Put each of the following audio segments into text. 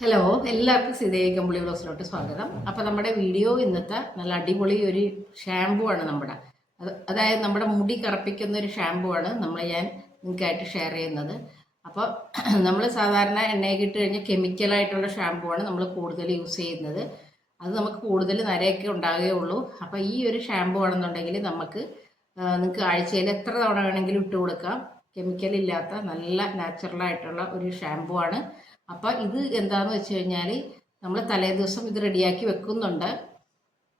Hello എല്ലാവർക്കും സീതയെ കമ്പിളി ബ്ലോസിലോട്ട് സ്വാഗതം. അപ്പോൾ നമ്മുടെ വീഡിയോ ഇന്നത്തെ നല്ല അടിപൊളി ഒരു ഷാമ്പു ആണ് നമ്മുടെ. അത് അതായത് നമ്മുടെ മുടി കറപ്പിക്കുന്ന ഒരു ഷാമ്പു ആണ് നമ്മൾ ഞാൻ നിങ്ങൾക്കായിട്ട് ഷെയർ ചെയ്യുന്നത്. അപ്പോൾ നമ്മൾ സാധാരണ എണ്ണയൊക്കെ ഇട്ട് കഴിഞ്ഞാൽ കെമിക്കലായിട്ടുള്ള ഷാമ്പു ആണ് നമ്മൾ കൂടുതൽ യൂസ് ചെയ്യുന്നത്. അത് നമുക്ക് കൂടുതൽ നരയൊക്കെ ഉണ്ടാകുകയുള്ളൂ അപ്പോൾ ഈ ഒരു ഷാമ്പു ആണെന്നുണ്ടെങ്കിൽ നമുക്ക് നിങ്ങൾക്ക് ആഴ്ചയിൽ എത്ര തവണ വേണമെങ്കിലും ഇട്ട് കൊടുക്കാം. കെമിക്കൽ ഇല്ലാത്ത നല്ല നാച്ചുറലായിട്ടുള്ള ഒരു ഷാമ്പു ആണ്. അപ്പോൾ ഇത് എന്താന്ന് വെച്ച് കഴിഞ്ഞാൽ നമ്മൾ തലേ ദിവസം ഇത് റെഡിയാക്കി വെക്കുന്നുണ്ട്.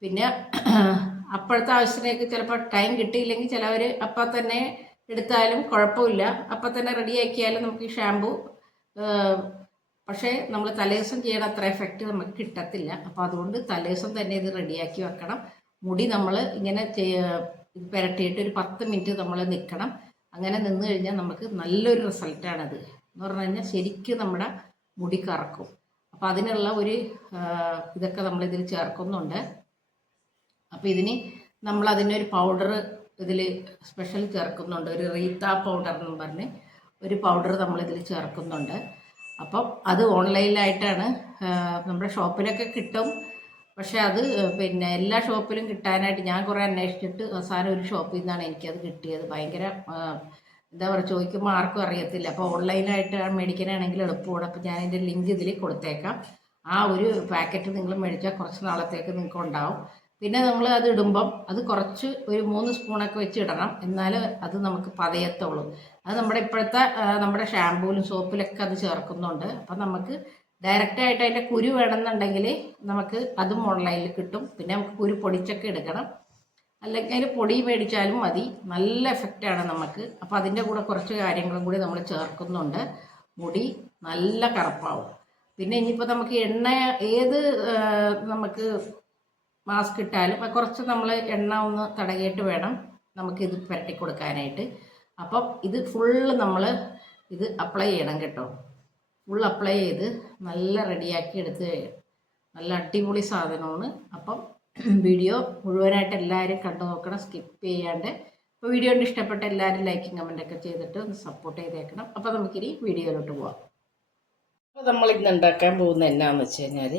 പിന്നെ അപ്പോഴത്തെ ആവശ്യത്തിനൊക്കെ ചിലപ്പോൾ ടൈം കിട്ടിയില്ലെങ്കിൽ ചിലവർ അപ്പം തന്നെ എടുത്താലും കുഴപ്പമില്ല. അപ്പം തന്നെ റെഡിയാക്കിയാലും നമുക്ക് ഈ ഷാമ്പു പക്ഷേ നമ്മൾ തലേദിവസം ചെയ്യണ അത്ര എഫക്റ്റ് നമുക്ക് കിട്ടത്തില്ല. അപ്പോൾ അതുകൊണ്ട് തലേദിവസം തന്നെ ഇത് റെഡിയാക്കി വെക്കണം. മുടി നമ്മൾ ഇങ്ങനെ പുരട്ടിയിട്ട് ഒരു പത്ത് മിനിറ്റ് നമ്മൾ നിൽക്കണം അങ്ങനെ നിന്ന് കഴിഞ്ഞാൽ നമുക്ക് നല്ലൊരു റിസൾട്ടാണത് എന്ന് പറഞ്ഞു കഴിഞ്ഞാൽ ശരിക്കും നമ്മുടെ മുടി കറക്കും. അപ്പോൾ അതിനുള്ള ഒരു ഇതൊക്കെ നമ്മൾ നമ്മളിതിൽ ചേർക്കുന്നുണ്ട്. അപ്പോൾ ഇതിന് നമ്മൾ അതിനൊരു പൗഡർ ഇതിൽ സ്പെഷ്യൽ ചേർക്കുന്നുണ്ട്. ഒരു റീത്ത പൗഡർ എന്ന് പറഞ്ഞ് ഒരു പൗഡർ നമ്മൾ നമ്മളിതിൽ ചേർക്കുന്നുണ്ട്. അപ്പം അത് ഓൺലൈനിലായിട്ടാണ് നമ്മുടെ ഷോപ്പിലൊക്കെ കിട്ടും. പക്ഷെ അത് പിന്നെ എല്ലാ ഷോപ്പിലും കിട്ടാനായിട്ട് ഞാൻ കുറേ അന്വേഷിച്ചിട്ട് അവസാനം ഒരു ഷോപ്പിൽ നിന്നാണ് എനിക്കത് കിട്ടിയത്. ഭയങ്കര എന്താ പറയുക ചോദിക്കുമ്പോൾ ആർക്കും അറിയത്തില്ല. അപ്പോൾ ഓൺലൈനായിട്ട് മേടിക്കാനാണെങ്കിൽ എളുപ്പമാണ്. അപ്പോൾ ഞാൻ അതിന്റെ ലിങ്ക് ഇതിൽ കൊടുത്തേക്കാം. ആ ഒരു പാക്കറ്റ് നിങ്ങൾ മേടിച്ചാൽ കുറച്ച് നാളത്തേക്ക് നിങ്ങൾക്ക് ഉണ്ടാവും. പിന്നെ നമ്മൾ അത് ഇടുമ്പം അത് കുറച്ച് ഒരു മൂന്ന് സ്പൂണൊക്കെ വെച്ച് ഇടണം. എന്നാൽ അത് നമുക്ക് പതയത്തുള്ളൂ. അത് നമ്മുടെ ഇപ്പോഴത്തെ നമ്മുടെ ഷാമ്പൂലും സോപ്പിലൊക്കെ അത് ചേർക്കുന്നുണ്ട്. അപ്പം നമുക്ക് ഡയറക്റ്റായിട്ട് അതിന്റെ കുരു വേണമെന്നുണ്ടെങ്കിൽ നമുക്ക് അതും ഓൺലൈനിൽ കിട്ടും. പിന്നെ നമുക്ക് കുരു പൊടിച്ചൊക്കെ എടുക്കണം. അല്ലെങ്കിൽ പൊടി മേടിച്ചാലും മതി. നല്ല എഫക്റ്റാണ് നമുക്ക് അപ്പോൾ അതിന്റെ കൂടെ കുറച്ച് കാര്യങ്ങളും കൂടി നമ്മൾ ചേർക്കുന്നുണ്ട്. മുടി നല്ല കറുപ്പാവും. പിന്നെ ഇനിയിപ്പോൾ നമുക്ക് എണ്ണ ഏത് നമുക്ക് മാസ്ക് ഇട്ടാലും കുറച്ച് നമ്മൾ എണ്ണ ഒന്ന് തടകിയിട്ട് വേണം നമുക്കിത് പുരട്ടി കൊടുക്കാനായിട്ട്. അപ്പം ഇത് ഫുള്ള് നമ്മൾ ഇത് അപ്ലൈ ചെയ്യണം കേട്ടോ. ഫുൾ അപ്ലൈ ചെയ്ത് നല്ല റെഡിയാക്കി എടുത്ത് നല്ല അടിപൊളി സാധനമാണ്. അപ്പം വീഡിയോ മുഴുവനായിട്ട് എല്ലാവരും കണ്ടു നോക്കണം സ്കിപ്പ് ചെയ്യാണ്ട്. അപ്പോൾ വീഡിയോ ഇഷ്ടപ്പെട്ട എല്ലാവരും ലൈക്കും കമന്റൊക്കെ ചെയ്തിട്ട് ഒന്ന് സപ്പോർട്ട് ചെയ്തേക്കണം. അപ്പോൾ നമുക്കിനി വീഡിയോയിലോട്ട് പോവാം. അപ്പോൾ നമ്മൾ ഇന്ന് ഉണ്ടാക്കാൻ പോകുന്നത് എന്നാന്ന് വെച്ച് കഴിഞ്ഞാൽ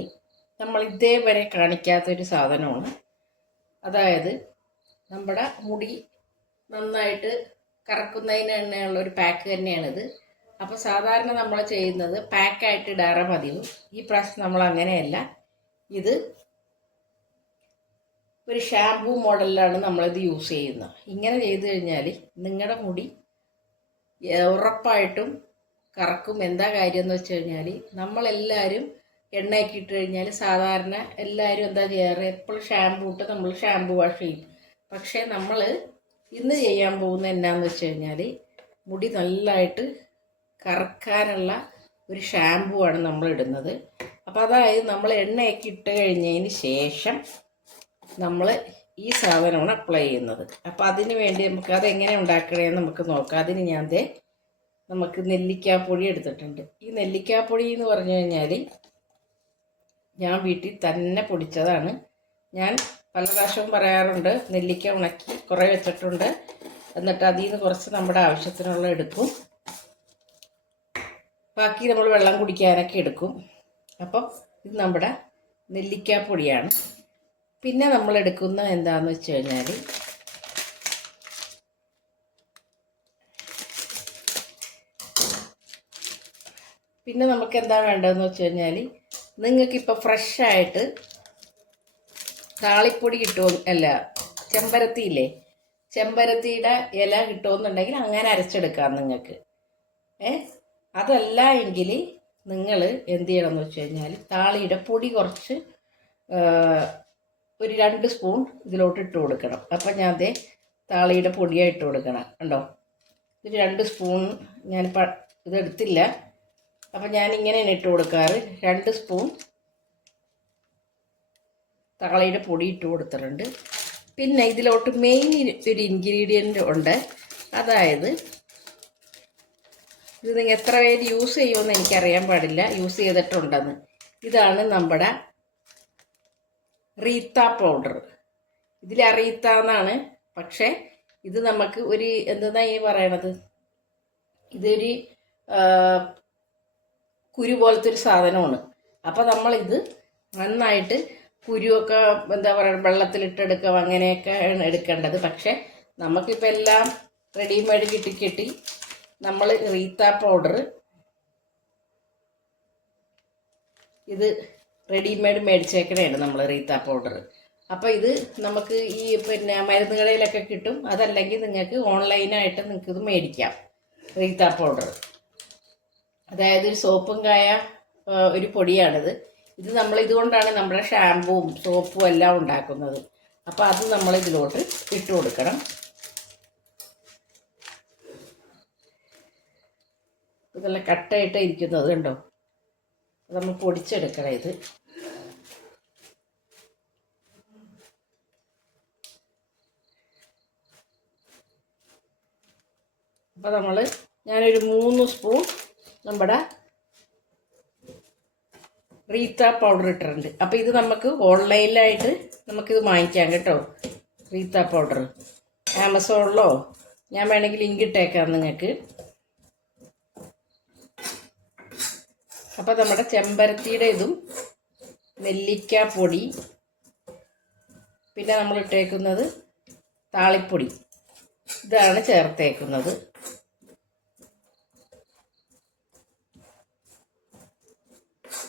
നമ്മൾ ഇതേവരെ കാണിക്കാത്തൊരു സാധനമാണ്. അതായത് നമ്മുടെ മുടി നന്നായിട്ട് കറക്കുന്നതിന് തന്നെയുള്ള ഒരു പാക്ക് തന്നെയാണിത്. അപ്പോൾ സാധാരണ നമ്മൾ ചെയ്യുന്നത് പാക്കായിട്ട് ഇടാറ പതിവ്. ഈ പ്രാവശ്യം നമ്മൾ അങ്ങനെയല്ല. ഇത് ഒരു ഷാംപൂ മോഡലിലാണ് നമ്മളിത് യൂസ് ചെയ്യുന്നത്. ഇങ്ങനെ ചെയ്ത് കഴിഞ്ഞാൽ നിങ്ങളുടെ മുടി ഉറപ്പായിട്ടും കറക്കും. എന്താ കാര്യം എന്ന് വെച്ച് കഴിഞ്ഞാൽ നമ്മളെല്ലാവരും എണ്ണയൊക്കെ ഇട്ട് കഴിഞ്ഞാൽ സാധാരണ എല്ലാവരും എന്താ ചെയ്യാറ്? എപ്പോഴും ഷാംപു ഇട്ട് നമ്മൾ ഷാമ്പൂ വാഷ് ചെയ്യും. പക്ഷേ നമ്മൾ ഇന്ന് ചെയ്യാൻ പോകുന്ന എന്നാന്ന് വെച്ച് കഴിഞ്ഞാൽ മുടി നല്ലതായിട്ട് കറക്കാനുള്ള ഒരു ഷാമ്പൂ ആണ് നമ്മൾ ഇടുന്നത് അപ്പോൾ അതായത് നമ്മൾ എണ്ണയൊക്കെ ഇട്ട് കഴിഞ്ഞതിന് ശേഷം നമ്മൾ ഈ സാധനമാണ് അപ്ലൈ ചെയ്യുന്നത്. അപ്പോൾ അതിന് വേണ്ടി നമുക്ക് അതെങ്ങനെ ഉണ്ടാക്കണേന്ന് നമുക്ക് നോക്കാം. അതിന് ഞാൻ ദേ നമുക്ക് നെല്ലിക്കാപ്പൊടി എടുത്തിട്ടുണ്ട്. ഈ നെല്ലിക്കാപ്പൊടി എന്ന് പറഞ്ഞു കഴിഞ്ഞാൽ ഞാൻ വീട്ടിൽ തന്നെ പൊടിച്ചതാണ്. ഞാൻ പല പ്രാവശ്യവും പറയാറുണ്ട് നെല്ലിക്ക ഉണക്കി കുറേ വെച്ചിട്ടുണ്ട്. എന്നിട്ട് അതിൽ നിന്ന് കുറച്ച് നമ്മുടെ ആവശ്യത്തിനുള്ള എടുക്കും. ബാക്കി നമ്മൾ വെള്ളം കുടിക്കാനൊക്കെ എടുക്കും. അപ്പം ഇത് നമ്മുടെ നെല്ലിക്കാപ്പൊടിയാണ്. പിന്നെ നമ്മൾ എടുക്കുന്ന എന്താണെന്ന് വെച്ച് കഴിഞ്ഞാൽ പിന്നെ നമുക്ക് എന്താ വേണ്ടതെന്ന് വെച്ച് കഴിഞ്ഞാൽ നിങ്ങൾക്കിപ്പോൾ ഫ്രഷായിട്ട് താളിപ്പൊടി കിട്ടുമോ അല്ല ചെമ്പരത്തിയില്ലേ ചെമ്പരത്തിയുടെ ഇല കിട്ടുമെന്നുണ്ടെങ്കിൽ അങ്ങനെ അരച്ചെടുക്കാം നിങ്ങൾക്ക്. ഏ? അതല്ല എങ്കിൽ നിങ്ങൾ എന്ത് ചെയ്യണമെന്ന് വെച്ച് കഴിഞ്ഞാൽ താളിയുടെ പൊടി കുറച്ച് ഒരു രണ്ട് സ്പൂൺ ഇതിലോട്ട് ഇട്ട് കൊടുക്കണം. അപ്പം ഞാൻ അതേ താളിയുടെ പൊടിയായിട്ട് കൊടുക്കണം കണ്ടോ? ഒരു രണ്ട് സ്പൂൺ ഞാൻ പ ഇതെടുത്തില്ല അപ്പം ഞാനിങ്ങനെയാണ് ഇട്ട് കൊടുക്കാറ്. രണ്ട് സ്പൂൺ താളിയുടെ പൊടി ഇട്ട് കൊടുത്തിട്ടുണ്ട്. പിന്നെ ഇതിലോട്ട് മെയിൻ ഒരു ഇൻഗ്രീഡിയന്റ് ഉണ്ട്. അതായത് ഇത് എത്ര പേര് യൂസ് ചെയ്യുമെന്ന് എനിക്കറിയാൻ പാടില്ല. യൂസ് ചെയ്തിട്ടുണ്ടെന്ന്. ഇതാണ് നമ്മുടെ റീത്ത പൗഡർ. ഇതിൽ അറിയത്ത എന്നാണ്. പക്ഷേ ഇത് നമുക്ക് ഒരു എന്താ ഈ പറയണത്? ഇതൊരു കുരു പോലത്തെ ഒരു സാധനമാണ്. അപ്പോൾ നമ്മളിത് നന്നായിട്ട് കുരുവൊക്കെ എന്താ പറയുക വെള്ളത്തിലിട്ടെടുക്കുക അങ്ങനെയൊക്കെയാണ് എടുക്കേണ്ടത്. പക്ഷേ നമുക്കിപ്പോൾ എല്ലാം റെഡിമെയ്ഡ് കിട്ടി കിട്ടി. നമ്മൾ റീത്ത പൗഡർ. ഇത് റെഡിമെയ്ഡ് മേടിച്ചേക്കണേണ് നമ്മൾ റീത്ത പൗഡർ അപ്പോൾ ഇത് നമുക്ക് ഈ പിന്നെ മരുന്ന് കടയിലൊക്കെ കിട്ടും. അതല്ലെങ്കിൽ നിങ്ങൾക്ക് ഓൺലൈനായിട്ട് നിങ്ങൾക്ക് ഇത് മേടിക്കാം. റീത്ത പൗഡർ അതായത് ഒരു സോപ്പും കായ ഒരു പൊടിയാണിത്. ഇത് നമ്മൾ ഇതുകൊണ്ടാണ് നമ്മുടെ ഷാമ്പുവും സോപ്പും എല്ലാം ഉണ്ടാക്കുന്നത്. അപ്പോൾ അത് നമ്മൾ ഇതിലോട്ട് ഇട്ട് കൊടുക്കണം. ഇതെല്ലാം കട്ടയിട്ട് ഇരിക്കുന്നത് കണ്ടോ? നമ്മൾ പൊടിച്ചെടുക്കണം ഇത്. അപ്പോൾ നമ്മൾ ഞാനൊരു മൂന്ന് സ്പൂൺ നമ്മുടെ റീത്ത പൗഡർ ഇട്ടിട്ടുണ്ട്. അപ്പോൾ ഇത് നമുക്ക് ഓൺലൈനിലായിട്ട് നമുക്കിത് വാങ്ങിക്കാം കേട്ടോ റീത്ത പൗഡർ. ആമസോണിലോ? ഞാൻ വേണമെങ്കിൽ ലിങ്ക് ഇട്ടേക്കാം നിങ്ങൾക്ക്. അപ്പോൾ നമ്മുടെ ചെമ്പരത്തിയുടെ ഇതും നെല്ലിക്ക പൊടി പിന്നെ നമ്മൾ ഇട്ടേക്കുന്നത് താളിപ്പൊടി. ഇതാണ് ചേർത്തേക്കുന്നത്.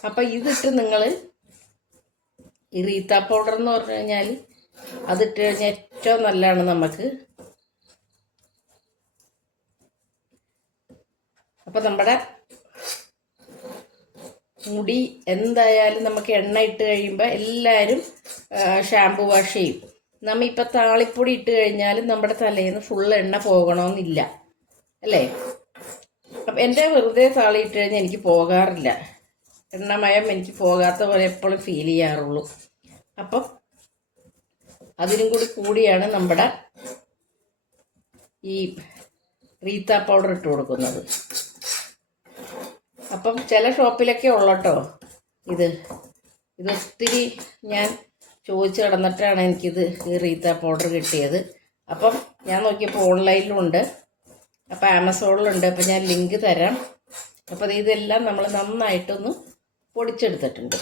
അപ്പം ഇതിട്ട് നിങ്ങൾ ഈ റീത്ത പൗഡർ എന്ന് പറഞ്ഞു കഴിഞ്ഞാൽ അതിട്ട് കഴിഞ്ഞാൽ ഏറ്റവും നല്ലതാണ് നമുക്ക്. അപ്പം നമ്മുടെ മുടി എന്തായാലും നമുക്ക് എണ്ണ ഇട്ട് കഴിയുമ്പോൾ എല്ലാവരും ഷാമ്പു വാഷ് ചെയ്യും. നമ്മൾ ഇപ്പം താളിപ്പൊടി ഇട്ട് കഴിഞ്ഞാൽ നമ്മുടെ തലയിൽ നിന്ന് ഫുൾ എണ്ണ പോകണമെന്നില്ല അല്ലേ? അപ്പം എന്റെ വെറുതെ താളി ഇട്ട് കഴിഞ്ഞാൽ എനിക്ക് പോകാറില്ല. എണ്ണമയം എനിക്ക് പോകാത്ത പോലെ എപ്പോഴും ഫീൽ ചെയ്യാറുള്ളൂ. അപ്പം അതിനും കൂടി കൂടിയാണ് നമ്മുടെ ഈ റീത്ത പൗഡർ ഇട്ട് കൊടുക്കുന്നത്. അപ്പം ചില ഷോപ്പിലൊക്കെ ഉള്ളട്ടോ. ഇത്. ഇത് ഒത്തിരി ഞാൻ ചോദിച്ചു കിടന്നിട്ടാണ് എനിക്കിത് ഈ റീത്ത പൗഡർ കിട്ടിയത്. അപ്പം ഞാൻ നോക്കിയപ്പോൾ ഓൺലൈനിലും ഉണ്ട് അപ്പോൾ ആമസോണിലുണ്ട്. അപ്പം ഞാൻ ലിങ്ക് തരാം. അപ്പോൾ ഇതെല്ലാം നമ്മൾ നന്നായിട്ടൊന്ന് പൊടിച്ചെടുത്തിട്ടുണ്ട്.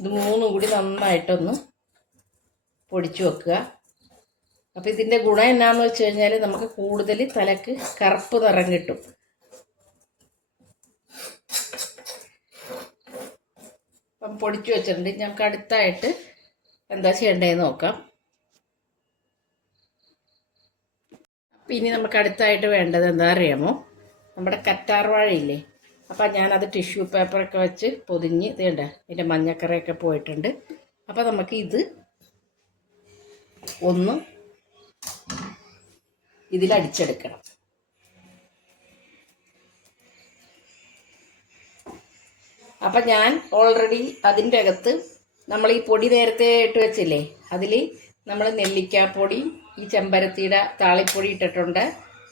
ഇത് മൂന്നും കൂടി നന്നായിട്ടൊന്ന് പൊടിച്ചു വെക്കുക. അപ്പോൾ ഇതിന്റെ ഗുണം എന്നാന്ന് വെച്ച് കഴിഞ്ഞാൽ നമുക്ക് കൂടുതൽ തലക്ക് കറുപ്പ് നിറം കിട്ടും. അപ്പം പൊടിച്ചു വെച്ചിട്ടുണ്ട്. നമുക്ക് അടുത്തായിട്ട് എന്താ ചെയ്യേണ്ടതെന്ന് നോക്കാം. അപ്പം ഇനി നമുക്ക് അടുത്തായിട്ട് വേണ്ടത് എന്താ അറിയാമോ? നമ്മുടെ കറ്റാർ വാഴയില്ലേ? അപ്പം ഞാനത് ടിഷ്യൂ പേപ്പറൊക്കെ വെച്ച് പൊതിഞ്ഞ് ഇതേണ്ട ഇതിന്റെ മഞ്ഞക്കറയൊക്കെ പോയിട്ടുണ്ട്. അപ്പം നമുക്ക് ഇത് ഒന്ന് ഇതിലടിച്ചെടുക്കണം. അപ്പം ഞാൻ ഓൾറെഡി അതിന്റെ അകത്ത് നമ്മൾ ഈ പൊടി നേരത്തെ ഇട്ട് വെച്ചില്ലേ? അതിൽ നമ്മൾ നെല്ലിക്കാപ്പൊടി ഈ ചെമ്പരത്തിയുടെ താളിപ്പൊടി ഇട്ടിട്ടുണ്ട്.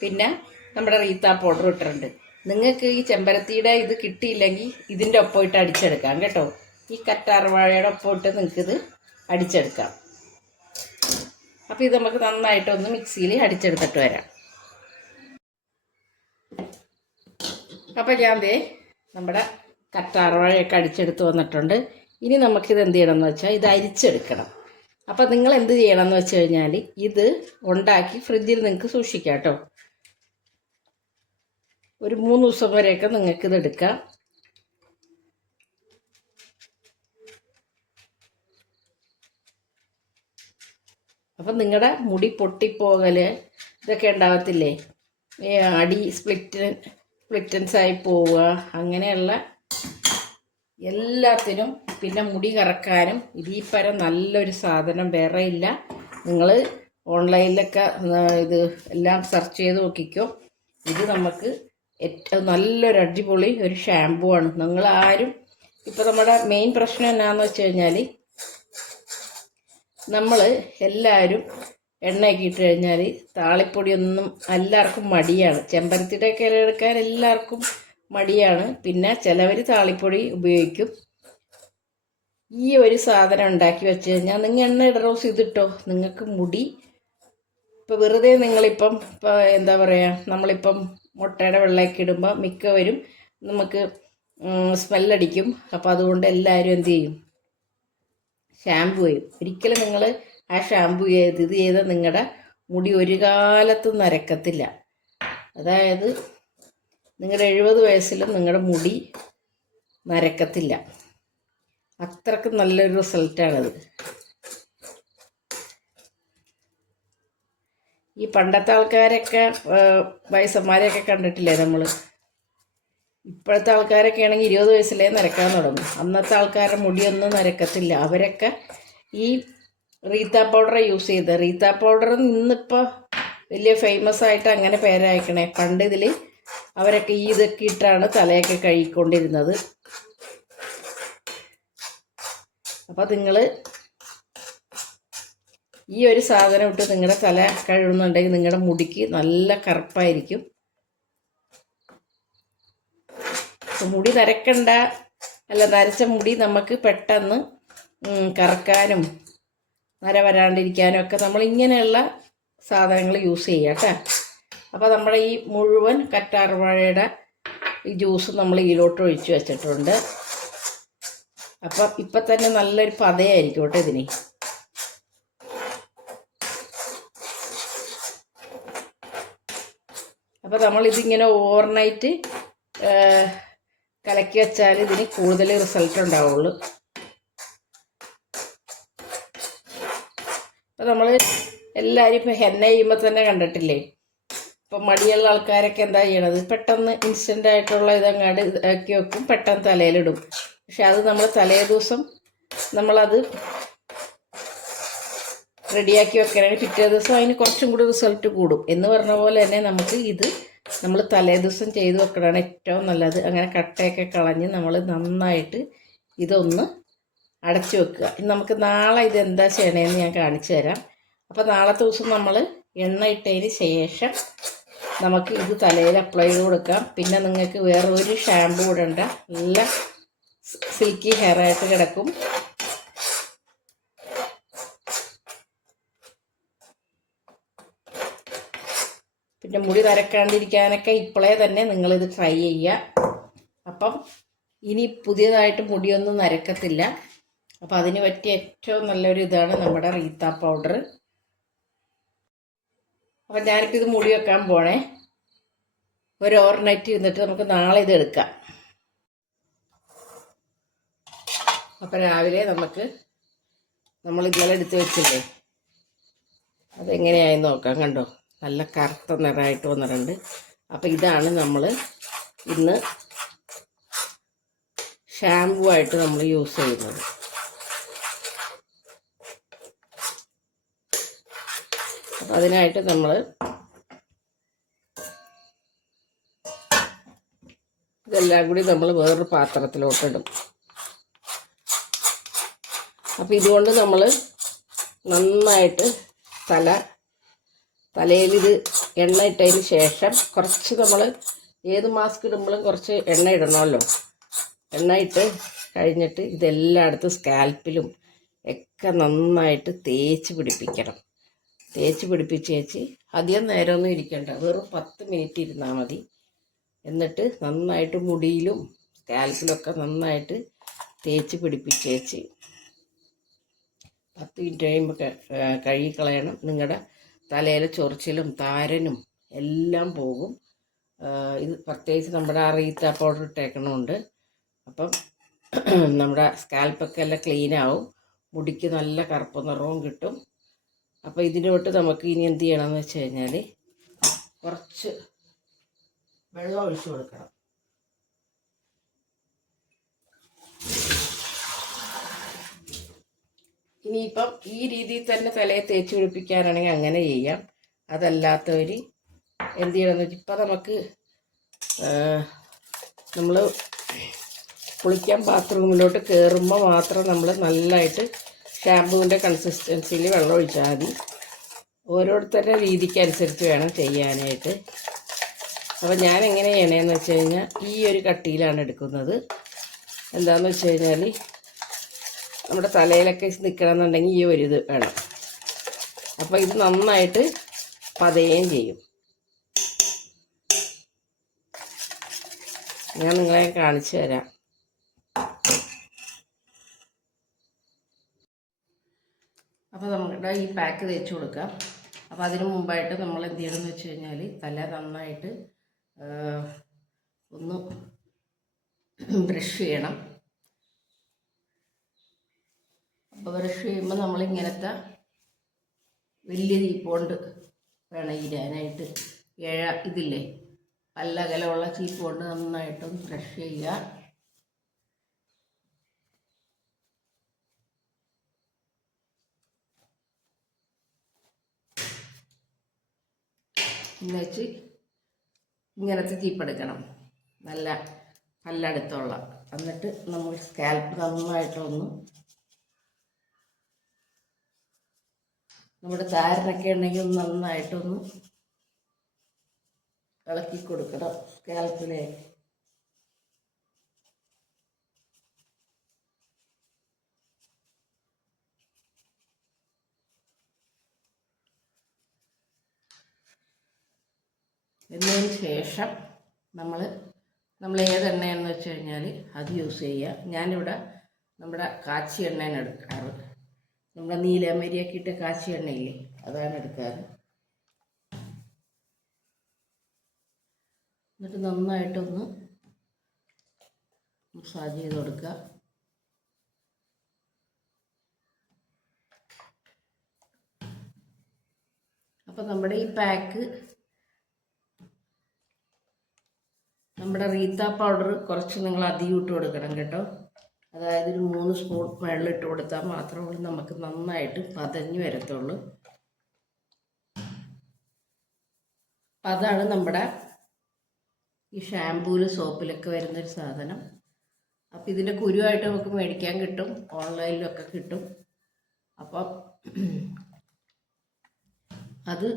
പിന്നെ നമ്മുടെ റീത്ത പൗഡർ ഇട്ടിട്ടുണ്ട്. നിങ്ങൾക്ക് ഈ ചെമ്പരത്തിയുടെ ഇത് കിട്ടിയില്ലെങ്കിൽ ഇതിന്റെ ഒപ്പം ഇട്ട് അടിച്ചെടുക്കാം കേട്ടോ. ഈ കറ്റാർവാഴയുടെ ഒപ്പം ഇട്ട് നിങ്ങൾക്കിത് അടിച്ചെടുക്കാം. അപ്പോൾ ഇത് നമുക്ക് നന്നായിട്ടൊന്ന് മിക്സിയിൽ അടിച്ചെടുത്തിട്ട് വരാം. അപ്പോൾ ഞാൻ ദേ നമ്മുടെ കറ്റാർവാഴയൊക്കെ അടിച്ചെടുത്ത് വന്നിട്ടുണ്ട്. ഇനി നമുക്കിത് എന്ത് ചെയ്യണം എന്ന് വെച്ചാൽ ഇത് അരിച്ചെടുക്കണം. അപ്പോൾ നിങ്ങൾ എന്ത് ചെയ്യണം എന്ന് വെച്ച് കഴിഞ്ഞാൽ ഇത് ഉണ്ടാക്കി ഫ്രിഡ്ജിൽ നിങ്ങൾക്ക് സൂക്ഷിക്കാം കേട്ടോ. ഒരു മൂന്ന് ദിവസം വരെയൊക്കെ നിങ്ങൾക്കിത് എടുക്കാം. അപ്പം നിങ്ങളുടെ മുടി പൊട്ടിപ്പോകൽ ഇതൊക്കെ ഉണ്ടാവത്തില്ലേ? അടി സ്പ്ലിറ്റ് സ്പ്ലിറ്റൻസ് ആയി പോവുക അങ്ങനെയുള്ള എല്ലാത്തിനും പിന്നെ മുടി കറക്കാനും ഇതിപ്പരം പരം നല്ലൊരു സാധനം വേറെ ഇല്ല. നിങ്ങൾ ഓൺലൈനിലൊക്കെ ഇത് എല്ലാം സെർച്ച് ചെയ്ത് നോക്കിക്കോ. ഇത് നമുക്ക് ഏറ്റവും നല്ലൊരു അടിപൊളി ഒരു ഷാമ്പു ആണ്. നിങ്ങൾ ആരും ഇപ്പോൾ നമ്മുടെ മെയിൻ പ്രശ്നം എന്നാന്ന് വെച്ച് കഴിഞ്ഞാൽ നമ്മൾ എല്ലാവരും എണ്ണയൊക്കെ ഇട്ട് കഴിഞ്ഞാൽ താളിപ്പൊടിയൊന്നും എല്ലാവർക്കും മടിയാണ്. ചെമ്പരത്തിയുടെ ഇല എടുക്കാൻ എല്ലാവർക്കും മടിയാണ്. പിന്നെ ചിലവർ താളിപ്പൊടി ഉപയോഗിക്കും. ഈ ഒരു സാധനം ഉണ്ടാക്കി വെച്ച് കഴിഞ്ഞാൽ നിങ്ങൾ എണ്ണ ഇടറോസ് ഇതിട്ടോ? നിങ്ങൾക്ക് മുടി. ഇപ്പോൾ വെറുതെ നിങ്ങളിപ്പം ഇപ്പോൾ എന്താ പറയുക നമ്മളിപ്പം മുട്ടയുടെ വെള്ളമൊക്കെ ഇടുമ്പോൾ മിക്കവരും നമുക്ക് സ്മെല്ലടിക്കും. അപ്പോൾ അതുകൊണ്ട് എല്ലാവരും എന്ത് ചെയ്യും? ഷാമ്പു ചെയ്യും. ഒരിക്കലും നിങ്ങൾ ആ ഷാമ്പു ചെയ്ത് ഇത് ചെയ്താൽ നിങ്ങളുടെ മുടി ഒരു കാലത്തും നരക്കത്തില്ല. അതായത് നിങ്ങളുടെ എഴുപത് വയസ്സിലും നിങ്ങളുടെ മുടി നരക്കത്തില്ല. അത്രയ്ക്ക് നല്ലൊരു റിസൾട്ടാണത്. ഈ പണ്ടത്തെ ആൾക്കാരൊക്കെ വയസ്സന്മാരെയൊക്കെ കണ്ടിട്ടില്ലേ നമ്മൾ ഇപ്പോഴത്തെ ആൾക്കാരൊക്കെ ആണെങ്കിൽ ഇരുപത് വയസ്സിലേ നരക്കാൻ തുടങ്ങും. അന്നത്തെ ആൾക്കാരുടെ മുടിയൊന്നും നരക്കത്തില്ല. അവരൊക്കെ ഈ റീത്ത പൗഡർ യൂസ് ചെയ്ത് റീത്ത പൗഡർ ഇന്നിപ്പോൾ വലിയ ഫേമസ് ആയിട്ട് അങ്ങനെ പേരയക്കണേ. പണ്ട് ഇതിൽ അവരൊക്കെ ഈ ഇതൊക്കെ ഇട്ടാണ് തലയൊക്കെ കഴുകിക്കൊണ്ടിരുന്നത്. അപ്പോൾ നിങ്ങൾ ഈ ഒരു സാധനം ഇട്ട് നിങ്ങളുടെ തല കഴുകുന്നുണ്ടെങ്കിൽ നിങ്ങളുടെ മുടിക്ക് നല്ല കറുപ്പായിരിക്കും. മുടി നരക്കണ്ട. അല്ല നരച്ച മുടി നമുക്ക് പെട്ടെന്ന് കറക്കാനും നര വരാണ്ടിരിക്കാനും ഒക്കെ നമ്മൾ ഇങ്ങനെയുള്ള സാധനങ്ങൾ യൂസ് ചെയ്യാം കേട്ടോ. അപ്പോൾ നമ്മുടെ ഈ മുഴുവൻ കറ്റാർവാഴയുടെ ഈ ജ്യൂസ് നമ്മൾ ഇതിലോട്ട് ഒഴിച്ച് വെച്ചിട്ടുണ്ട്. അപ്പം ഇപ്പം തന്നെ നല്ലൊരു പതയായിരിക്കും കേട്ടോ ഇതിന്. അപ്പം നമ്മൾ ഇതിങ്ങനെ ഓവർനൈറ്റ് കലക്കി വെച്ചാൽ ഇതിന് കൂടുതൽ റിസൾട്ട് ഉണ്ടാവുള്ളൂ. അപ്പം നമ്മൾ എല്ലാവരും ഇപ്പം ഹെന്ന ചെയ്യുമ്പോൾ തന്നെ കണ്ടിട്ടില്ലേ? ഇപ്പം മടിയുള്ള ആൾക്കാരൊക്കെ എന്താ ചെയ്യണത്? പെട്ടെന്ന് ഇൻസ്റ്റന്റ് ആയിട്ടുള്ള ഇതങ്ങാട് ആക്കി വെക്കും. പെട്ടെന്ന് തലയിലിടും. പക്ഷെ അത് നമ്മൾ തലേ ദിവസം നമ്മളത് റെഡിയാക്കി വെക്കണമെങ്കിൽ പിറ്റേ ദിവസം അതിന് കുറച്ചും കൂടി റിസൾട്ട് കൂടും. എന്ന് പറഞ്ഞ പോലെ തന്നെ നമുക്ക് ഇത് നമ്മൾ തലേ ദിവസം ചെയ്ത് വെക്കണതാണ് ഏറ്റവും നല്ലത്. അങ്ങനെ കട്ടയൊക്കെ കളഞ്ഞ് നമ്മൾ നന്നായിട്ട് ഇതൊന്ന് അടച്ചു വെക്കുക. നമുക്ക് നാളെ ഇത് എന്താ ചെയ്യണമെന്ന് ഞാൻ കാണിച്ചു തരാം. അപ്പോൾ നാളത്തെ ദിവസം നമ്മൾ എണ്ണ ഇട്ടതിന് ശേഷം നമുക്ക് ഇത് തലയിൽ അപ്ലൈ ചെയ്ത് കൊടുക്കാം. പിന്നെ നിങ്ങൾക്ക് വേറെ ഒരു ഷാമ്പു ഇടണ്ട നല്ല സിൽക്കി ഹെയർ ആയിട്ട് കിടക്കും. പിന്നെ മുടി വരക്കാണ്ടിരിക്കാനൊക്കെ ഇപ്പോഴേ തന്നെ നിങ്ങളിത് ട്രൈ ചെയ്യുക. അപ്പം ഇനി പുതിയതായിട്ട് മുടിയൊന്നും നരക്കത്തില്ല. അപ്പം അതിന് പറ്റിയ ഏറ്റവും നല്ലൊരു ഇതാണ് നമ്മുടെ റീത്ത പൗഡർ അപ്പം ഞാനിപ്പോൾ ഇത് മുടി വെക്കാൻ പോണേ. ഒരു ഓവർനൈറ്റ് ഇരുന്നിട്ട് നമുക്ക് നാളെ ഇത് എടുക്കാം. അപ്പം രാവിലെ നമുക്ക് നമ്മൾ ഇന്നലെ എടുത്ത് വെച്ചില്ലേ? അതെങ്ങനെയായി നോക്കാം കണ്ടോ? നല്ല കറുത്ത നിറമായിട്ട് വന്നിട്ടുണ്ട്. അപ്പം ഇതാണ് നമ്മൾ ഇന്ന് ഷാമ്പു ആയിട്ട് നമ്മൾ യൂസ് ചെയ്യുന്നത്. അതിനായിട്ട് നമ്മൾ ഇതെല്ലാം കൂടി നമ്മൾ വേറൊരു പാത്രത്തിലോട്ടിടും. അപ്പം ഇതുകൊണ്ട് നമ്മൾ നന്നായിട്ട് തല തലയിൽ ഇത് എണ്ണ ഇട്ടതിന് ശേഷം കുറച്ച് നമ്മൾ ഏത് മാസ്ക് ഇടുമ്പോഴും കുറച്ച് എണ്ണ ഇടണമല്ലോ. എണ്ണ ഇട്ട് കഴിഞ്ഞിട്ട് ഇതെല്ലായിടത്തും സ്കാൽപ്പിലും ഒക്കെ നന്നായിട്ട് തേച്ച് പിടിപ്പിക്കണം. തേച്ച് പിടിപ്പിച്ച് വെച്ച് അധികം നേരമൊന്നും ഇരിക്കണ്ട. വെറും പത്ത് മിനിറ്റ് ഇരുന്നാൽ മതി. എന്നിട്ട് നന്നായിട്ട് മുടിയിലും സ്കാൽപ്പിലൊക്കെ നന്നായിട്ട് തേച്ച് പിടിപ്പിച്ച് ചേച്ചി. പത്ത് മിനിറ്റ് കഴിയുമ്പോൾ കഴുകിക്കളയണം. നിങ്ങളുടെ തലയിലെ ചൊറിച്ചിലും താരനും എല്ലാം പോകും. ഇത് പ്രത്യേകിച്ച് നമ്മുടെ ആ റീത്ത പൗഡർ ഇട്ടേക്കണമുണ്ട് അപ്പം നമ്മുടെ സ്കാൽപ്പൊക്കെ എല്ലാം ക്ലീൻ ആവും. മുടിക്ക് നല്ല കറുപ്പ് നിറവും കിട്ടും. അപ്പോൾ ഇതിലോട്ട് നമുക്ക് ഇനി എന്ത് ചെയ്യണമെന്ന് വെച്ച് കഴിഞ്ഞാൽ കുറച്ച് വെള്ളം ഒഴിച്ചു കൊടുക്കണം. ഇനിയിപ്പം ഈ രീതിയിൽ തന്നെ തലയെ തേച്ച് പിടിപ്പിക്കാനാണെങ്കിൽ അങ്ങനെ ചെയ്യാം. അതല്ലാത്തവർ എന്ത് ചെയ്യണമെന്ന് വെച്ചാൽ ഇപ്പം നമുക്ക് നമ്മൾ കുളിക്കാൻ ബാത്റൂമിലോട്ട് കയറുമ്പോൾ മാത്രം നമ്മൾ നല്ലതായിട്ട് ഷാമ്പുവിന്റെ കൺസിസ്റ്റൻസിയിൽ വെള്ളം ഒഴിച്ചാൽ മതി. ഓരോരുത്തരുടെ രീതിക്കനുസരിച്ച് വേണം ചെയ്യാനായിട്ട്. അപ്പോൾ ഞാൻ എങ്ങനെ ചെയ്യണേന്ന് വെച്ച് കഴിഞ്ഞാൽ ഈ ഒരു കട്ടിയിലാണ് എടുക്കുന്നത്. എന്താണെന്ന് വെച്ച് കഴിഞ്ഞാൽ നമ്മുടെ തലയിലൊക്കെ നിൽക്കണമെന്നുണ്ടെങ്കിൽ ഈ ഒരു ഇത് വേണം. അപ്പോൾ ഇത് നന്നായിട്ട് പതയുകയും ചെയ്യും. ഞാൻ നിങ്ങളെ കാണിച്ചു തരാം. അപ്പോൾ നമ്മുടെ ഈ പാക്ക് തേച്ച് കൊടുക്കാം അപ്പോൾ അതിന് മുമ്പായിട്ട് നമ്മൾ എന്ത് ചെയ്യണമെന്ന് വെച്ച് കഴിഞ്ഞാൽ തല നന്നായിട്ട് ഒന്ന് ബ്രഷ് ചെയ്യണം. അപ്പോൾ ബ്രഷ് ചെയ്യുമ്പോൾ നമ്മളിങ്ങനത്തെ വലിയ തീപ്പോണ്ട് വേണം ഇരാനായിട്ട് ഏഴ ഇതില്ലേ? പല്ലകലമുള്ള ചീപ്പ് കൊണ്ട് ബ്രഷ് ചെയ്യുക. എന്നുവെച്ച് ഇങ്ങനത്തെ ചീപ്പെടുക്കണം നല്ല പല്ലടുത്തുള്ള. എന്നിട്ട് നമ്മൾ സ്കാൽപ്പ് നന്നായിട്ടൊന്ന് നമ്മുടെ താരനൊക്കെ ഉണ്ടെങ്കിൽ നന്നായിട്ടൊന്ന് ഇളക്കി കൊടുക്കണം സ്കാൽപ്പിലെ എന്നതിന് ശേഷം നമ്മൾ നമ്മൾ ഏത് എണ്ണയെന്ന് വെച്ച് കഴിഞ്ഞാൽ അത് യൂസ് ചെയ്യുക. ഞാനിവിടെ നമ്മുടെ കാച്ചി എണ്ണയാണ് എടുക്കാറ്. നമ്മുടെ നീലമരിയൊക്കെ ഇട്ട് കാച്ചി എണ്ണയില്ലേ അതാണ് എടുക്കാറ്. എന്നിട്ട് നന്നായിട്ടൊന്ന് മസാജ് ചെയ്ത് കൊടുക്കുക. അപ്പോൾ നമ്മുടെ ഈ പാക്ക് നമ്മുടെ റീത്ത പൗഡർ കുറച്ച് നിങ്ങൾ അധികം ഇട്ട് കൊടുക്കണം കേട്ടോ. അതായത് ഒരു മൂന്ന് സ്പൂൺ വെള്ളം ഇട്ട് കൊടുത്താൽ മാത്രമേ നമുക്ക് നന്നായിട്ട് പതഞ്ഞു വരത്തുള്ളൂ. അതാണ് നമ്മുടെ ഈ ഷാമ്പൂവിൽ സോപ്പിലൊക്കെ വരുന്നൊരു സാധനം. അപ്പോൾ ഇതിന്റെ കുരുവായിട്ട് നമുക്ക് മേടിക്കാൻ കിട്ടും ഓൺലൈനിലൊക്കെ കിട്ടും. അപ്പം അത്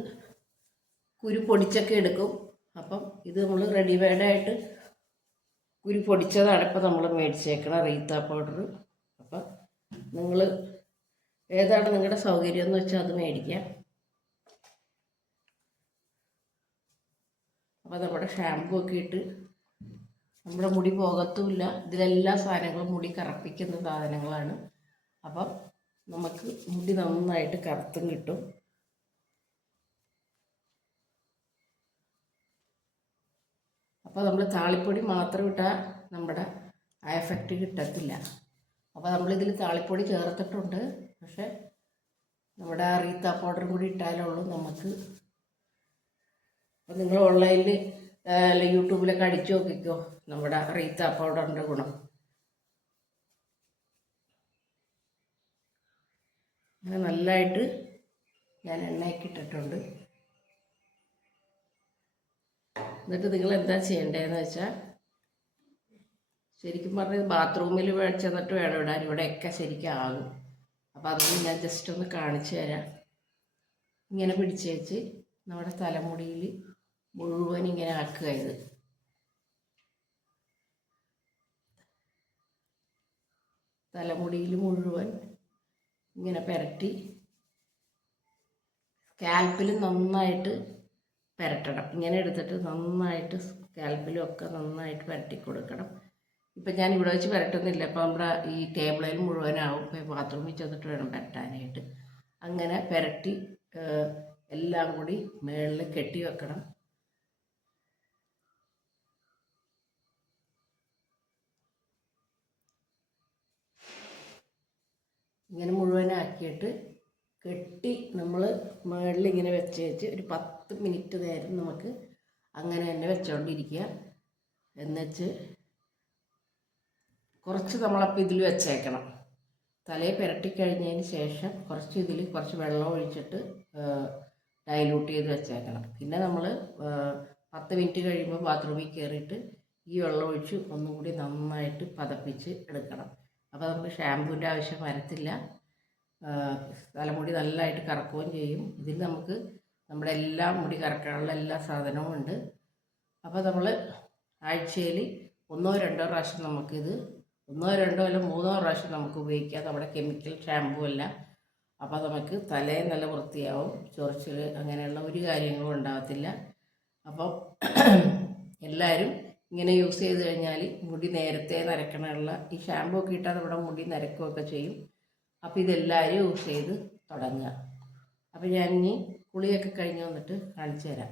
കുരു പൊടിച്ചൊക്കെ എടുക്കും. അപ്പം ഇത് നമ്മൾ റെഡിമെയ്ഡായിട്ട് കുരു പൊടിച്ചതാണ് ഇപ്പം നമ്മൾ മേടിച്ചേക്കണ റീത്ത പൗഡർ അപ്പം നിങ്ങൾ ഏതാണ് നിങ്ങളുടെ സൗകര്യം എന്ന് വെച്ചാൽ അത് മേടിക്കാം. അപ്പോൾ നമ്മുടെ ഷാമ്പു ഒക്കെ ഇട്ട് നമ്മുടെ മുടി പോകത്തുമില്ല. ഇതിലെല്ലാ സാധനങ്ങളും മുടി കറപ്പിക്കുന്ന സാധനങ്ങളാണ്. അപ്പം നമുക്ക് മുടി നന്നായിട്ട് കറുത്തും കിട്ടും. അപ്പോൾ നമ്മൾ താളിപ്പൊടി മാത്രം ഇട്ടാൽ നമ്മുടെ ആ എഫക്റ്റ് കിട്ടത്തില്ല. അപ്പോൾ നമ്മളിതിൽ താളിപ്പൊടി ചേർത്തിട്ടുണ്ട്. പക്ഷെ നമ്മുടെ ആ റീത്ത പൗഡർ കൂടി ഇട്ടാലുള്ളൂ നമുക്ക് അപ്പോൾ നിങ്ങൾ ഓൺലൈനിൽ അല്ല യൂട്യൂബിലൊക്കെ അടിച്ചു നോക്കിക്കോ നമ്മുടെ റീത്ത പൗഡറിന്റെ ഗുണം. നല്ലതായിട്ട് ഞാൻ എണ്ണയൊക്കെ ഇട്ടിട്ടുണ്ട്. എന്നിട്ട് നിങ്ങൾ എന്താ ചെയ്യേണ്ടതെന്ന് വെച്ചാൽ ശരിക്കും പറഞ്ഞത് ബാത്റൂമിൽ ചെന്നിട്ട് വേണം ഇടാൻ. ഇവിടെയൊക്കെ ശരിക്കും ആകും അപ്പോൾ അതൊന്ന് ഞാൻ ജസ്റ്റ് ഒന്ന് കാണിച്ചു തരാം. ഇങ്ങനെ പിടിച്ച് വെച്ച് നമ്മുടെ തലമുടിയിൽ മുഴുവൻ ഇങ്ങനെ ആക്കുക ഇത്. തലമുടിയിൽ മുഴുവൻ ഇങ്ങനെ പുരട്ടി സ്കാൽപ്പിൽ നന്നായിട്ട് പുരട്ടണം. ഇങ്ങനെ എടുത്തിട്ട് നന്നായിട്ട് സ്കാൽപ്പിലും ഒക്കെ നന്നായിട്ട് പുരട്ടി കൊടുക്കണം. ഇപ്പം ഞാൻ ഇവിടെ വെച്ച് പുരട്ടുന്നില്ല. ഇപ്പം നമ്മുടെ ഈ ടേബിളിൽ മുഴുവനാവും. ഇപ്പം ബാത്റൂമിൽ ചെന്നിട്ട് വേണം പുരട്ടാനായിട്ട്. അങ്ങനെ പുരട്ടി എല്ലാം കൂടി മേളിൽ കെട്ടി വെക്കണം. ഇങ്ങനെ മുഴുവനാക്കിയിട്ട് കെട്ടി നമ്മൾ മുകളിൽ ഇങ്ങനെ വെച്ച് വെച്ച് ഒരു പത്ത് മിനിറ്റ് നേരം നമുക്ക് അങ്ങനെ തന്നെ വെച്ചുകൊണ്ടിരിക്കുക എന്നുവെച്ച് കുറച്ച് നമ്മളപ്പോൾ ഇതിൽ വെച്ചേക്കണം. തലയെ പുരട്ടി കഴിഞ്ഞതിന് ശേഷം കുറച്ച് ഇതിൽ കുറച്ച് വെള്ളം ഒഴിച്ചിട്ട് ഡൈലൂട്ട് ചെയ്ത് വെച്ചേക്കണം. പിന്നെ നമ്മൾ പത്ത് മിനിറ്റ് കഴിയുമ്പോൾ ബാത്റൂമിൽ കയറിയിട്ട് ഈ വെള്ളം ഒഴിച്ച് ഒന്നുകൂടി നന്നായിട്ട് പതപ്പിച്ച് എടുക്കണം. അപ്പോൾ നമുക്ക് ഷാമ്പൂവിന്റെ ആവശ്യം വരത്തില്ല. തലമുടി നല്ലതായിട്ട് കറക്കുകയും ചെയ്യും. ഇതിൽ നമുക്ക് നമ്മുടെ എല്ലാ മുടി കറക്കാനുള്ള എല്ലാ സാധനവും ഉണ്ട്. അപ്പോൾ നമ്മൾ ആഴ്ചയിൽ ഒന്നോ രണ്ടോ പ്രാവശ്യം നമുക്കിത് ഒന്നോ രണ്ടോ അല്ല മൂന്നോ പ്രാവശ്യം നമുക്ക് ഉപയോഗിക്കാം. നമ്മുടെ കെമിക്കൽ ഷാമ്പൂ അല്ല അപ്പോൾ നമുക്ക് തലയും നല്ല വൃത്തിയാവും. ചൊറിച്ചിൽ അങ്ങനെയുള്ള ഒരു കാര്യങ്ങളും ഉണ്ടാകത്തില്ല. അപ്പോൾ എല്ലാവരും ഇങ്ങനെ യൂസ് ചെയ്ത് കഴിഞ്ഞാൽ മുടി നേരത്തെ നരക്കണമുള്ള ഈ ഷാമ്പൂ ഒക്കെ ഇട്ടാൽ നമ്മുടെ മുടി നരക്കുകയൊക്കെ ചെയ്യും. അപ്പോൾ ഇതെല്ലാവരും യൂസ് ചെയ്ത് തുടങ്ങുക. അപ്പോൾ ഞാൻ ഇനി കുളിയൊക്കെ കഴിഞ്ഞ് വന്നിട്ട് കാണിച്ചു തരാം.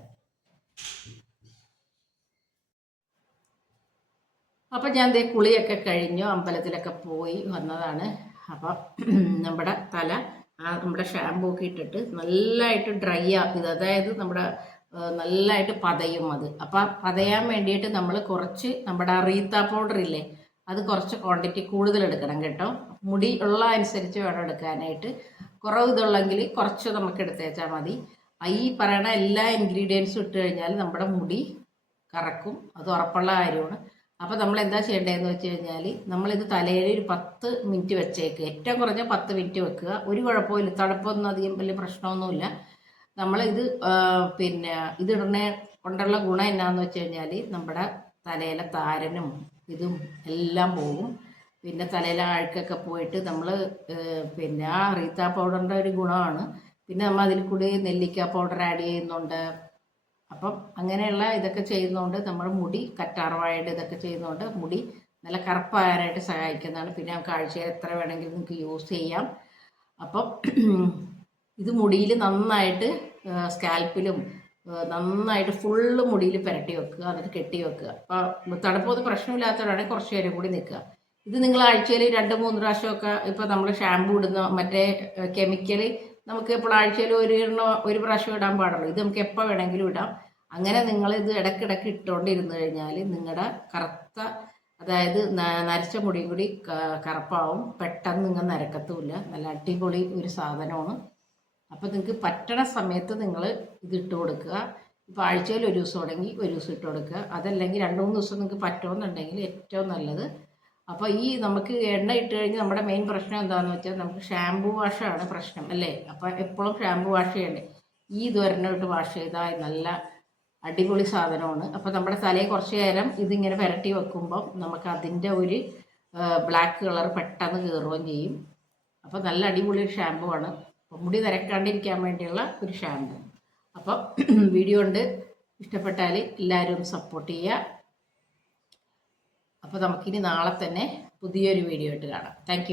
അപ്പം ഞാൻ ദേ കുളിയൊക്കെ കഴിഞ്ഞു അമ്പലത്തിലൊക്കെ പോയി വന്നതാണ്. അപ്പം നമ്മുടെ തല ആ നമ്മുടെ ഷാമ്പൂ ഒക്കെ ഇട്ടിട്ട് നല്ലതായിട്ട് ഡ്രൈ ആക്കുക അതായത് നമ്മുടെ നല്ലതായിട്ട് പതയും അത്. അപ്പം പതയാൻ വേണ്ടിയിട്ട് നമ്മൾ കുറച്ച് നമ്മുടെ റീത്ത പൗഡർ ഇല്ലേ അത് കുറച്ച് ക്വാണ്ടിറ്റി കൂടുതൽ എടുക്കണം കേട്ടോ. മുടി ഉള്ള അനുസരിച്ച് വേണം എടുക്കാനായിട്ട്. കുറവ് ഇതുള്ളെങ്കിൽ കുറച്ച് നമുക്ക് എടുത്തേച്ചാൽ മതി. ഈ പറയണ എല്ലാ ഇൻഗ്രീഡിയൻസും ഇട്ട് കഴിഞ്ഞാൽ നമ്മുടെ മുടി കറക്കും. അത് ഉറപ്പുള്ള കാര്യമാണ്. അപ്പോൾ നമ്മൾ എന്താ ചെയ്യേണ്ടതെന്ന് വെച്ച് കഴിഞ്ഞാൽ നമ്മളിത് തലയിൽ ഒരു പത്ത് മിനിറ്റ് വെച്ചേക്കുക ഏറ്റവും കുറഞ്ഞ പത്ത് മിനിറ്റ് വെക്കുക. ഒരു കുഴപ്പമില്ല തണുപ്പൊന്നും അധികം വലിയ പ്രശ്നമൊന്നുമില്ല. നമ്മളിത് ആ, പിന്നെ ഇതിടണേ കൊണ്ടുള്ള ഗുണം എന്നാന്ന് വെച്ച് കഴിഞ്ഞാൽ നമ്മുടെ തലയിലെ താരനും ഇതും എല്ലാം പോകും. പിന്നെ തലയിലെ അഴുക്കൊക്കെ പോയിട്ട് നമ്മൾ പിന്നെ ആ റീത്ത പൗഡറിന്റെ ഒരു ഗുണമാണ്. പിന്നെ നമ്മൾ അതിൽ കൂടി നെല്ലിക്ക പൗഡർ ആഡ് ചെയ്യുന്നുണ്ട്. അപ്പം അങ്ങനെയുള്ള ഇതൊക്കെ ചെയ്യുന്നതുകൊണ്ട് നമ്മൾ മുടി കറ്റാർവാഴയുടെ ഇതൊക്കെ ചെയ്യുന്നതുകൊണ്ട് മുടി നല്ല കറുപ്പാകാനായിട്ട് സഹായിക്കുന്നതാണ്. പിന്നെ നമുക്ക് ആഴ്ചയിൽ എത്ര വേണമെങ്കിലും നമുക്ക് യൂസ് ചെയ്യാം. അപ്പം ഇത് മുടിയിൽ നന്നായിട്ട് സ്കാൽപ്പിലും നന്നായിട്ട് ഫുള്ള് മുടിയിൽ പുരട്ടി വെക്കുക എന്നിട്ട് കെട്ടി വെക്കുക. അപ്പോൾ തണുപ്പൊന്നും പ്രശ്നമില്ലാത്തവരാണെങ്കിൽ കുറച്ച് നേരം കൂടി നിൽക്കുക. ഇത് നിങ്ങൾ ആഴ്ചയിൽ രണ്ട് മൂന്ന് പ്രാവശ്യമൊക്കെ ഇപ്പോൾ നമ്മൾ ഷാമ്പൂ ഇടുന്ന മറ്റേ കെമിക്കൽ നമുക്ക് ഇപ്പോൾ ആഴ്ചയിൽ ഒരു എണ്ണം ഒരു പ്രാവശ്യം ഇടാൻ പാടുള്ളൂ. ഇത് നമുക്ക് എപ്പോൾ വേണമെങ്കിലും ഇടാം. അങ്ങനെ നിങ്ങൾ ഇത് ഇടയ്ക്കിടയ്ക്ക് ഇട്ടുകൊണ്ടിരുന്നു കഴിഞ്ഞാൽ നിങ്ങളുടെ കറുത്ത അതായത് നരച്ച മുടിയും കൂടി കറുപ്പാവും. പെട്ടെന്ന് നിങ്ങൾ നരക്കത്തുമില്ല. നല്ല അടിപൊളി ഒരു സാധനമാണ്. അപ്പോൾ നിങ്ങൾക്ക് പറ്റണ സമയത്ത് നിങ്ങൾ ഇത് ഇട്ട് കൊടുക്കുക. ഇപ്പോൾ ആഴ്ചയിൽ ഒരു ദിവസം ഉണ്ടെങ്കിൽ ഒരു ദിവസം ഇട്ട് കൊടുക്കുക. അതല്ലെങ്കിൽ രണ്ട് മൂന്ന് ദിവസം നിങ്ങൾക്ക് പറ്റുമെന്നുണ്ടെങ്കിൽ ഏറ്റവും നല്ലത്. അപ്പോൾ ഈ നമുക്ക് എണ്ണ ഇട്ട് കഴിഞ്ഞ് നമ്മുടെ മെയിൻ പ്രശ്നം എന്താണെന്ന് വെച്ചാൽ നമുക്ക് ഷാമ്പു വാഷാണ് പ്രശ്നം അല്ലേ? അപ്പോൾ എപ്പോഴും ഷാമ്പു വാഷ് ചെയ്യണ്ടേ? ഈ ഇതുവരനോട്ട് വാഷ് ചെയ്താൽ നല്ല അടിപൊളി സാധനമാണ്. അപ്പോൾ നമ്മുടെ തലയെ കുറച്ച് നേരം ഇതിങ്ങനെ പുരട്ടി വെക്കുമ്പം നമുക്ക് അതിന്റെ ഒരു ബ്ലാക്ക് കളർ പെട്ടെന്ന് കയറുകയും ചെയ്യും. അപ്പോൾ നല്ല അടിപൊളി ഷാംപൂ ആണ്. മുടി നരക്കാണ്ടിരിക്കാൻ വേണ്ടിയുള്ള ഒരു ഷാമ്പു അപ്പം വീഡിയോ ഉണ്ട്. ഇഷ്ടപ്പെട്ടാൽ എല്ലാവരും സപ്പോർട്ട് ചെയ്യുക. അപ്പോൾ നമുക്കിനി നാളെ തന്നെ പുതിയൊരു വീഡിയോ ആയിട്ട് കാണാം. താങ്ക്